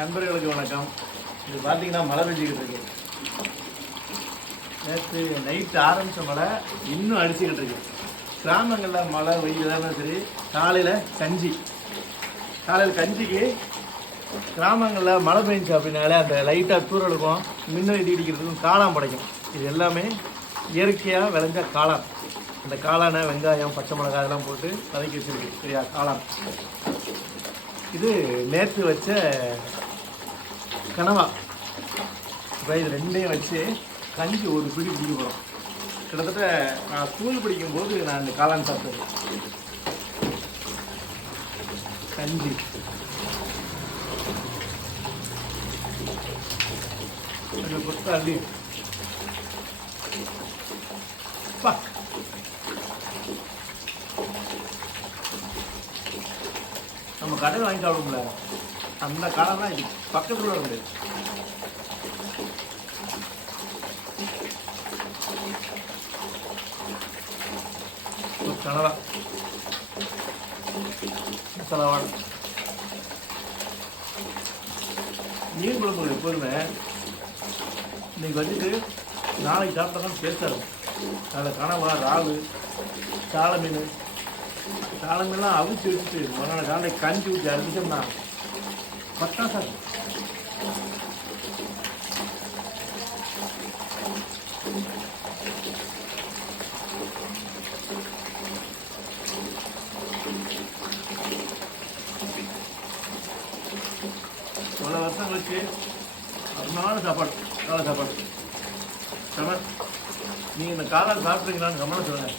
நண்பர்களுக்கு வணக்கம். இது பார்த்தீங்கன்னா மழை பெஞ்சிக்கிட்டு இருக்கு. நேற்று நைட்டு ஆரம்பித்த மழை இன்னும் அடிச்சுக்கிட்டு இருக்கு. கிராமங்களில் மழை வெயில் தானே சரி, காலையில் கஞ்சிக்கு கிராமங்களில் மழை பெஞ்சு அப்படின்னாலே அந்த லைட்டாக தூரலுக்கும் மின்னல் இடி இடிக்கிறதுக்கும் காளான் படைக்கும். இது எல்லாமே இயற்கையாக விளைஞ்ச காளான். அந்த காளானை வெங்காயம் பச்சை மிளகாய் அதெல்லாம் போட்டு வதக்கி வச்சுருக்கு. சரியா, காளான் இது நேற்று வச்ச கனவா. இப்போ இது ரெண்டையும் வச்சு கஞ்சி ஒரு பிடி பிடிக்க போகிறோம். கிட்டத்தட்ட நான் ஸ்கூல் படிக்கும்போது நான் இந்த காளான் சாப்பிட்டது. கஞ்சி கொஞ்சம் கொத்தா அள்ளி பா. நம்ம கடையில் வாங்கி சாப்பிடும்ல அந்த காலம் தான் இது பக்கத்தில் உண்டு. கனவா மசாலாவாட மீன் குழம்பு எப்போதுமே இன்னைக்கு வச்சுட்டு நாளைக்கு சாப்பிட்டா தான் டேஸ்டாக இருக்கும். அதில் கனவா, இறால், சாலை மீன்லாம் அவிச்சு வச்சுட்டு மறுநாள் காலை கஞ்சி ஊற்றி அரைச்சோம்னா பட்டாசா இருக்கும். இவ்வளோ வருஷம் கழிச்சு அருமையான சாப்பாடு, காலை சாப்பாடு. நீங்கள் இந்த காலை சாப்பிட்றீங்களான்னு கவனம் சொல்லுங்கள்.